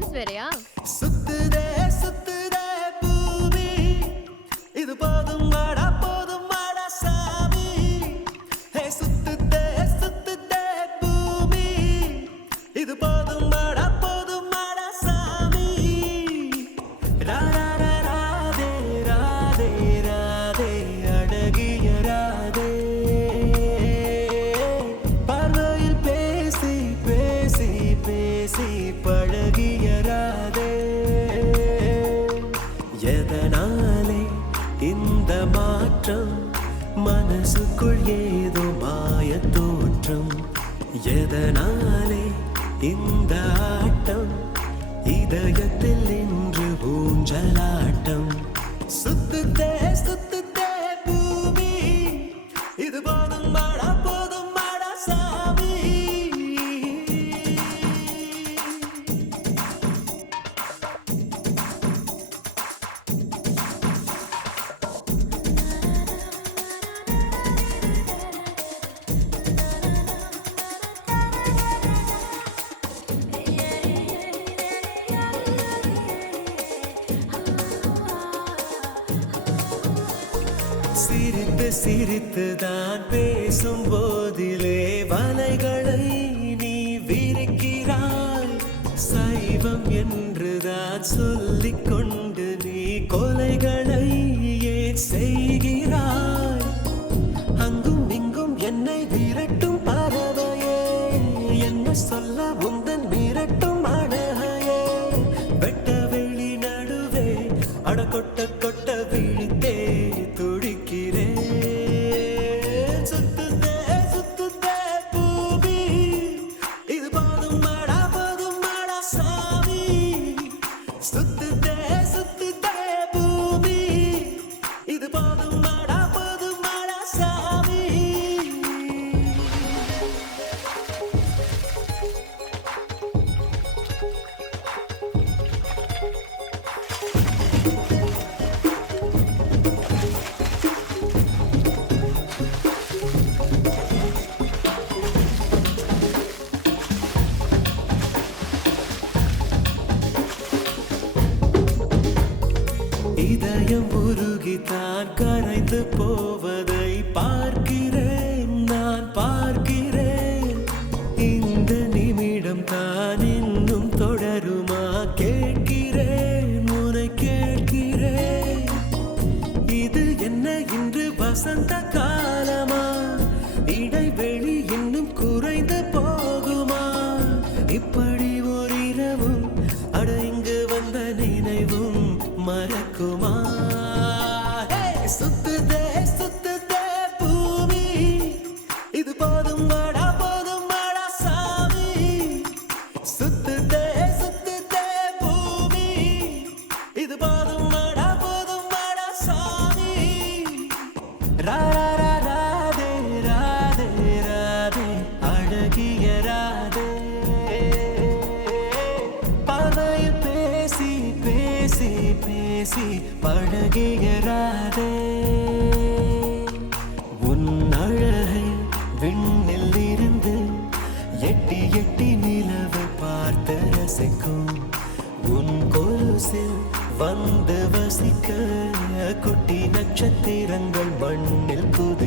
Dance வேறயா? சுத்துதே சுத்துதே பூமி, இது போதும் வாடா சாமி. ஹே சுத்துதே சுத்துதே பூமி, இது போதும் வாடா சாமி. ராரா ராதே ராதே ராதே அழகிய ராதே, பார்வையில் பேசி பேசி பேசி பழகிய ராதே. எதனாலே இந்த மாற்றம், மனசுக்குள் ஏதோ மாய தோற்றம். எதனாலே இந்த ஆட்டம், இதயத்தில் இன்று ஊஞ்சலாட்டம். சுத்துதே சுத்துதே பூமி, இது போதும் வாடா சாமி. சிரித்து சிரித்துதான் பேசும் போதிலே வலைகளை நீ விரிக்கிறாய். சைவம் என்றுதான் சொல்லிக் கொண்டு நீ கொலைகளை ஏன் செய்கிறாய்? அங்கும் இங்கும் என்னை விரட்டும் பறவையே, என்ன சொல்ல உந்தன் விரட்டும் அழகையே. வெட்ட வெளி நடுவே அட கொட்ட கொட்ட விழித்தே துடிக்கிறேன். சுத்துதே சுத்துதே பூமி, இது போதும் வாடா சாமி. சுத்துதே சுத்துதே பூமி, இது போதும் வாடா சாமி. இதயம் உருகித்தான் கரைந்து போவதை பார்க்கிறேன், நான் பார்க்கிறேன். இந்த நிமிடம் தான் இன்னும் தொடருமா கேட்கிறேன், உன்னை கேட்கிறேன். இது என்ன இன்று வசந்த காலமா? இடைவெளி இன்னும் குறைந்து போகுமா? இப்படி ஒரு இரவும் அட இங்கு வந்த நினைவும் மறக்குமா? ஹே! சுத்துதே சுத்துதே பூமி, இது போதும் வாடா சாமி. சுத்துதே சுத்துதே பூமி, இது போதும் வாடா சாமி. ராரா ராதே ராதே ராதே அழகிய ராதே, பார்வையில் பேசி பேசி பேசி பழகிய ராதே. உன் அழகை விண்ணில் இருந்து எட்டி எட்டி நிலவு பார்த்து ரசிக்கும். உன் கொலுசில் வந்து வசிக்க குட்டி நட்சத்திரங்கள் மண்ணில் குதி